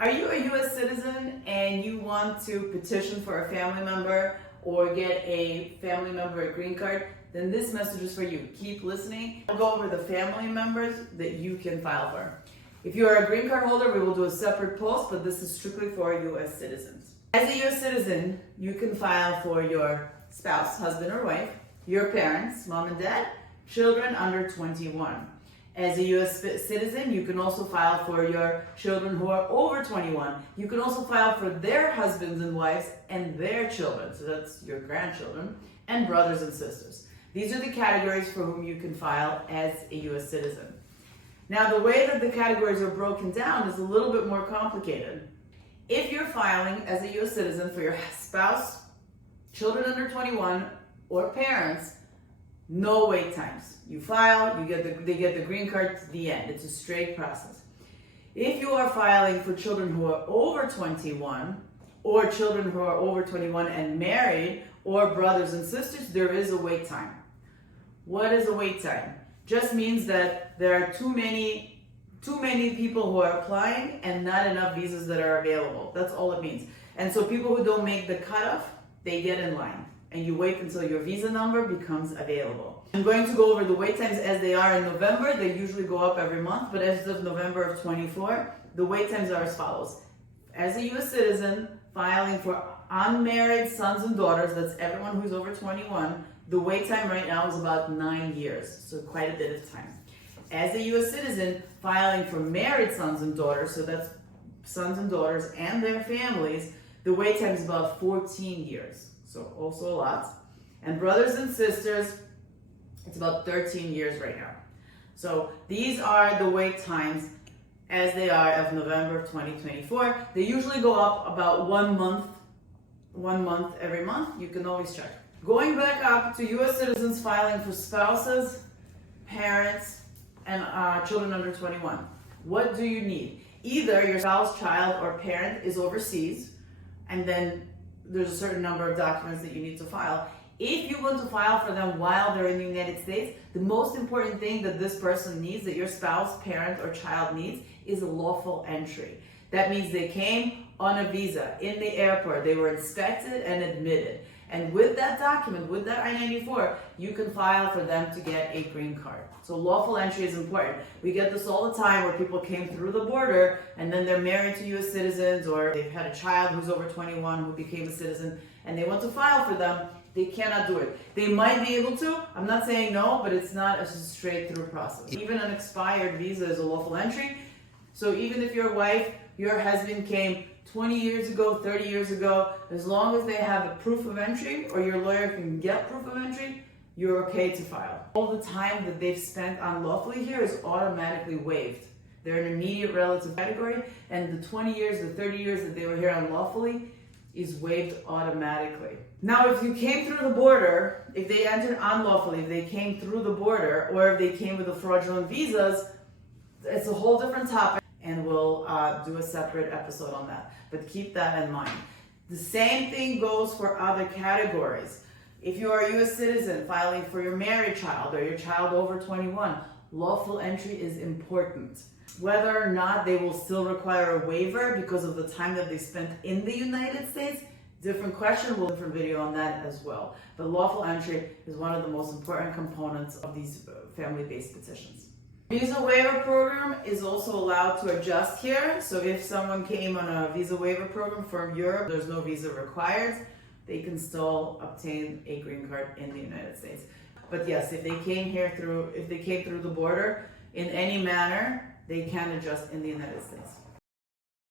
Are you a U.S. citizen and you want to petition for a family member or get a family member a green card? Then this message is for you. Keep listening. I'll go over the family members that you can file for. If you are a green card holder, we will do a separate post, but this is strictly for U.S. citizens. As a U.S. citizen, you can file for your spouse, husband or wife, your parents, mom and dad, children under 21. As a U.S. citizen, you can also file for your children who are over 21. You can also file for their husbands and wives and their children. So that's your grandchildren and brothers and sisters. These are the categories for whom you can file as a U.S. citizen. Now, the way that the categories are broken down is a little bit more complicated. If you're filing as a U.S. citizen for your spouse, children under 21, or parents, no wait times. You file, they get the green card to the end. It's a straight process. If you are filing for children who are over 21, or children who are over 21 and married, or brothers and sisters, there is a wait time. What is a wait time? Just means that there are too many people who are applying and not enough visas that are available. That's all it means. And so people who don't make the cutoff, they get in line. And you wait until your visa number becomes available. I'm going to go over the wait times as they are in November. They usually go up every month, but as of November of 24, the wait times are as follows. As a U.S. citizen, filing for unmarried sons and daughters, that's everyone who's over 21, the wait time right now is about 9 years, so quite a bit of time. As a U.S. citizen, filing for married sons and daughters, so that's sons and daughters and their families, the wait time is about 14 years. So also a lot. And brothers and sisters, it's about 13 years right now. So these are the wait times as they are of November of 2024. They usually go up about 1 month every month. You can always check. Going back up to U.S. citizens filing for spouses, parents, and children under 21. What do you need? Either your spouse, child, or parent is overseas, and then there's a certain number of documents that you need to file. If you want to file for them while they're in the United States, the most important thing that this person needs, that your spouse, parent, or child needs, is a lawful entry. That means they came on a visa in the airport, they were inspected and admitted. And with that document, with that I-94, you can file for them to get a green card. So lawful entry is important. We get this all the time where people came through the border and then they're married to U.S. citizens, or they've had a child who's over 21 who became a citizen and they want to file for them. They cannot do it. They might be able to. I'm not saying no, but it's not a straight through process. Even an expired visa is a lawful entry. So even if your wife, your husband came 20 years ago, 30 years ago, as long as they have a proof of entry or your lawyer can get proof of entry, you're okay to file. All the time that they've spent unlawfully here is automatically waived. They're an immediate relative category, and the 20 years, the 30 years that they were here unlawfully is waived automatically. Now, if you came through the border, if they entered unlawfully, if they came through the border, or if they came with the fraudulent visas, it's a whole different topic, and we'll do a separate episode on that. But keep that in mind. The same thing goes for other categories. If you are a U.S. citizen filing for your married child or your child over 21, lawful entry is important. Whether or not they will still require a waiver because of the time that they spent in the United States, different question, we'll do a different video on that as well. But lawful entry is one of the most important components of these family-based petitions. Visa waiver program is also allowed to adjust here. So if someone came on a visa waiver program from Europe, there's no visa required, they can still obtain a green card in the United States. But yes, if they came through the border in any manner, they can adjust in the United States.